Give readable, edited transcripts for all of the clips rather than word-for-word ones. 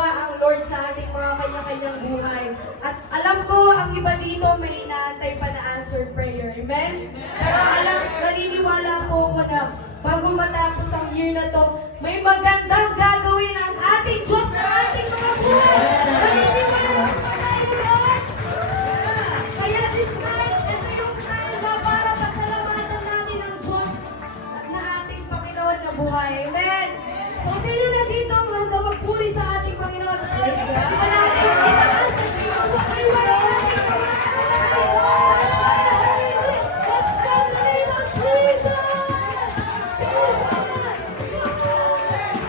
ginagawa ang Lord sa ating mga kanya-kanyang buhay. At alam ko, ang iba dito may inaantay pa na answered prayer. Amen? Pero naniniwala po ako na bago matapos ang year na to, may magandang gagawin ang ating Diyos sa ating mga buhay. Naniniwala po ba tayo doon? Kaya this night, ito yung time na para pasalamatan natin ang Diyos at na ating Panginoon na buhay. Amen? So, sino na dito ang handa magpuri sa ating Panginoon? Praise God. Di ba natin itaas at iwakway natin Let's shout the name of Jesus!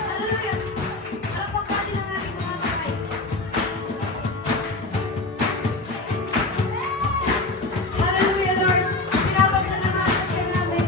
Hallelujah! Alapak natin ang ating mga kamay. Hallelujah, Lord! Pinapasalamatan ka namin.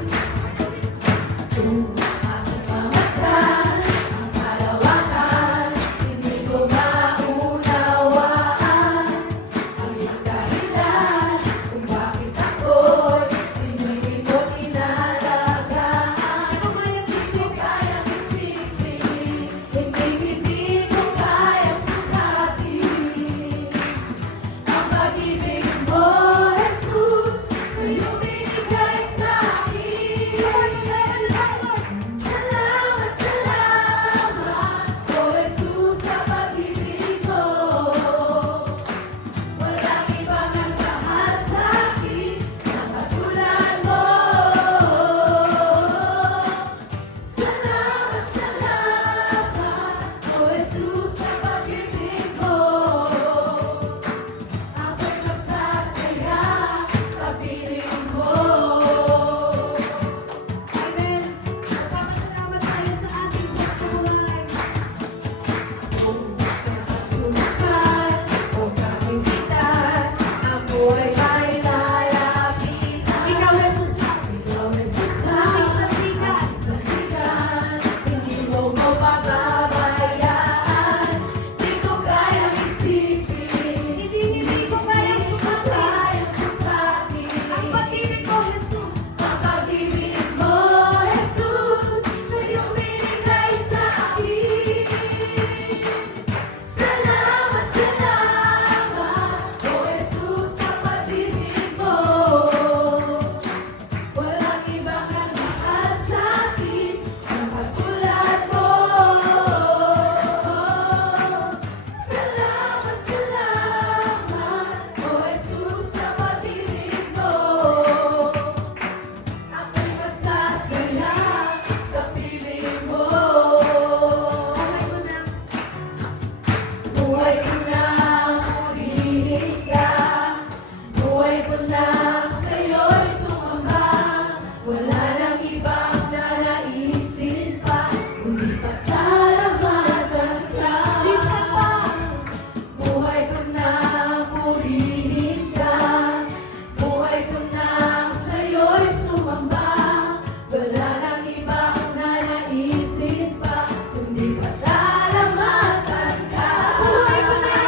Buhay ko na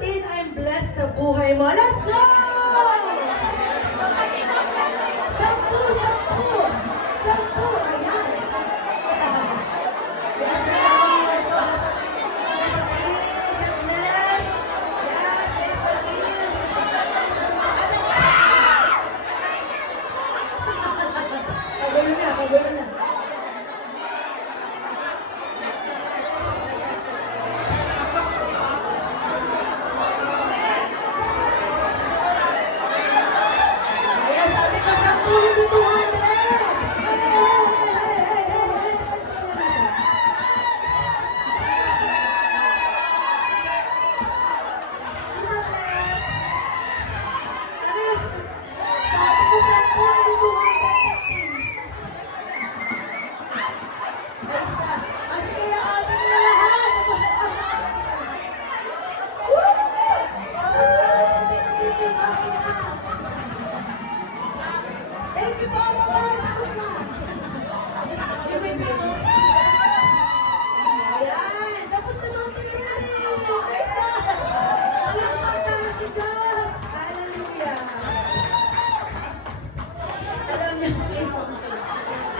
kapatid, I'm blessed sa buhay mo. Let's go! Sampu, sampu! Sampu, ayan. Yes, na naman. So, kapatid, God bless. Yes, kapatid. Pagulo na, pagulo na. Kaya sabi ko, 10 hindi 200! Super bless! Ano yun? Sabi ko, 10 hindi 250. Ay siya. Kasi kaya amin na lahat. Woo! Tapos na, pinag-ibig amin na. Thank you po, bye-bye. Tapos na. Yung may bills. Ayan. Tapos na Mountain Lily. Praise God. Salamat na si Diyos. Hallelujah.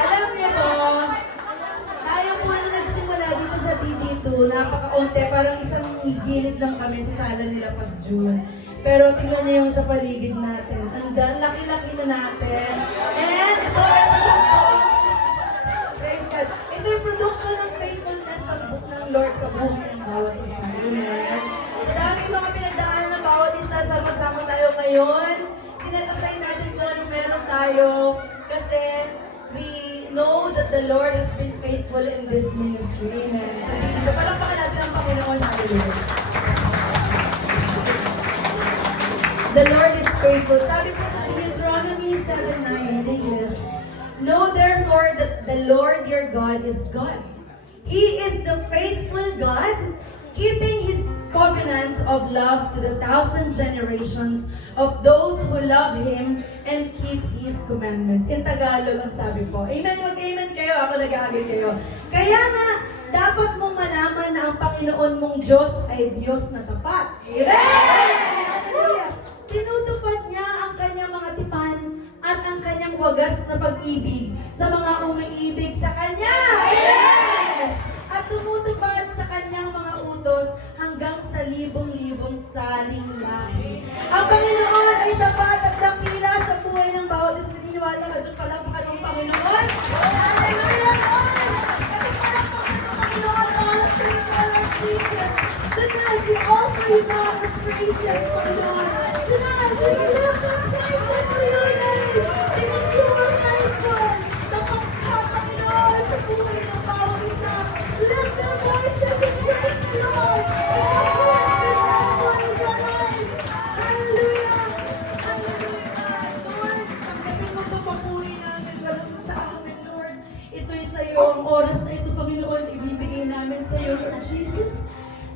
Alam niyo po, tayo po na nagsimula dito sa DD2, napaka-unti, parang isang gilid lang kami sa sala nila Pas June. Pero tingnan niyo yung sa paligid natin. Ang laki-laki na natin. And ito ay produkto. Praise God. Ito ay produkto ng faithfulness ng Lord sa buhay ng bawat isa. Amen. Sa daming mga pinagdaanan ng bawat isa, sama-sama tayo ngayon. Sinatasay natin kung ano meron tayo. Kasi we know that the Lord has been faithful in this ministry. Amen. So dito, palakpakan natin ang Panginoon. Hallelujah. The Lord is faithful. Sabi po sa Deuteronomy 7:9 in English, know therefore that the Lord your God is God. He is the faithful God, keeping His covenant of love to the 1,000 generations of those who love Him and keep His commandments. In Tagalog ang sabi po. Amen, mag-amen kayo, ako nag-aagay kayo. Kaya nga, dapat mong malaman na ang Panginoon mong Diyos ay Diyos na tapat. Amen! Hallelujah! Tinutupad niya ang kanyang mga tipan at ang kanyang wagas na pag-ibig sa mga umiibig sa Kanya. Amen! At tumutupad sa kanyang mga utos hanggang sa libong-libong saling lahi. Ang Panginoon ay tapat at dakila sa buhay ng bawat isa. Naniniwala ka doon palakpakan ng Panginoon. Hallelujah! Kami palakpakan ng Panginoon. All sa inyo, Lord Jesus. Tonight, we offer you our praises, Panginoon. Tonight, we lift our praises to your name. Because you are faithful. Tapat ka, Panginoon, sa buhay ng bawat isa. Lift our voices and praise the Lord. Because He has been faithful in your lives. Hallelujah. Hallelujah. Lord, tanggapin mo ito, papuri namin. Lalo mo sa amin, Lord. Ito'y sa iyo. Ang oras na ito, Panginoon, ibibigay namin sa iyo, Lord Jesus.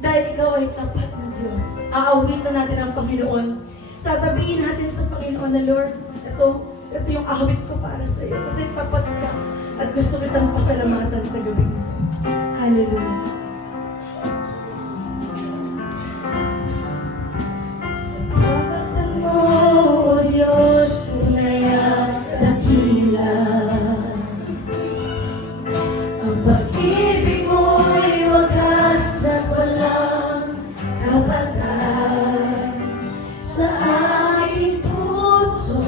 Dahil ikaw ay tapat na Diyos. Aawitan natin ang Panginoon. Sasabihin natin sa Panginoon na, Lord, ito yung awit ko para sa iyo. Kasi tapat ka at gusto kitang pasalamatan sa gabi. Hallelujah. Tapatan mo, O Diyos, tunay at dakila. Ang pag-ibig mo'y wagas at walang kapatay. Sa aking puso,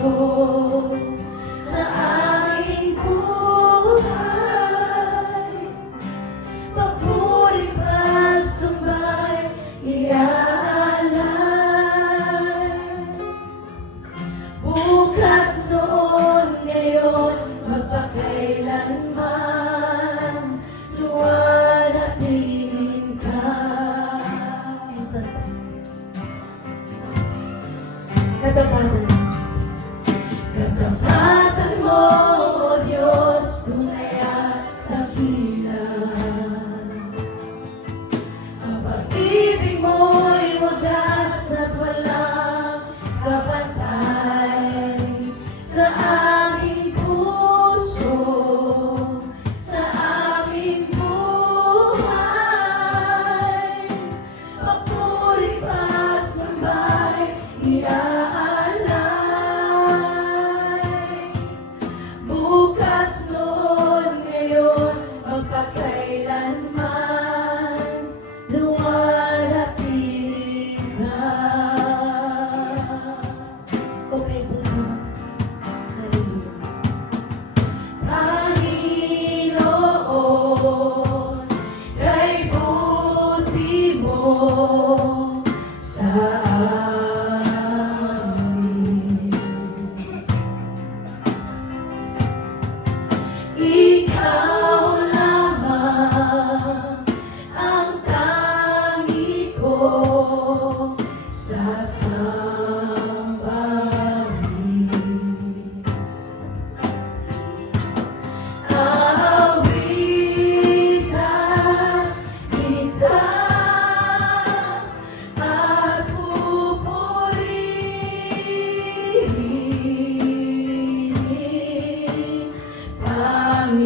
sa aking buhay, papuri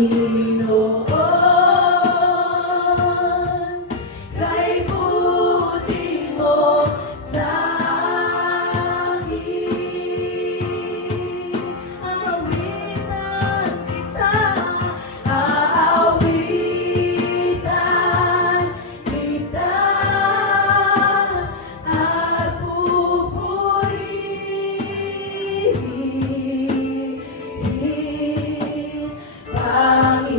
Panginoon, kay buti mo sa akin. Aawitan kita, aawitan kita, at pupurihin, Panginoon.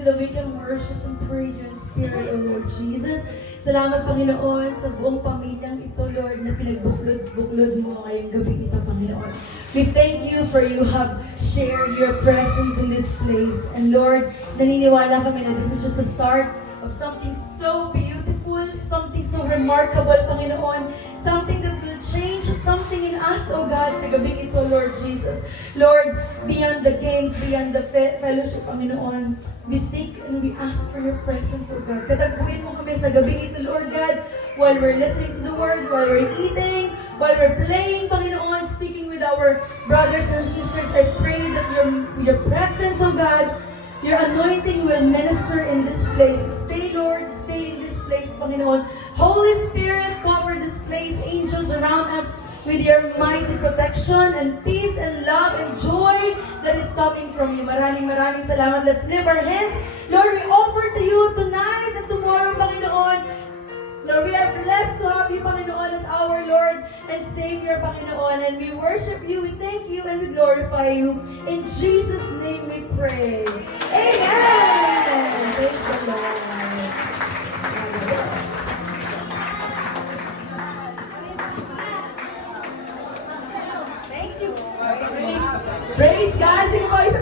opportunity that we can worship and praise you in spirit, O Lord Jesus. Salamat, Panginoon, sa buong pamilyang ito, Lord, na pinagbuklod-buklod mo ngayong gabi ito, Panginoon. We thank you for you have shared your presence in this place. And Lord, naniniwala kami na this is just a start of something so beautiful, something so remarkable, Panginoon, something that will change something in us, oh God, sa gabi ito, Lord Jesus. Lord, beyond the games, beyond the fellowship, Panginoon, we seek and we ask for your presence, oh God. Katagpuin mo kami sa gabi ito, Lord God, while we're listening to the word, while we're eating, while we're playing, Panginoon, speaking with our brothers and sisters. I pray that your presence, oh God, your anointing will minister in this place. Stay, Lord, stay in this place, Panginoon. Holy Spirit, cover this place. Angels around us with your mighty protection and peace and love and joy that is coming from you. Maraming salamat. Let's lift our hands. Lord, we offer to you tonight and tomorrow, Panginoon. Lord, we are blessed to have you, Panginoon, as our Lord and Savior, Panginoon. And we worship you, we thank you, and we glorify you. In Jesus' name we pray. Amen! Praise the Lord. Thank you. Praise God. Sige po, isa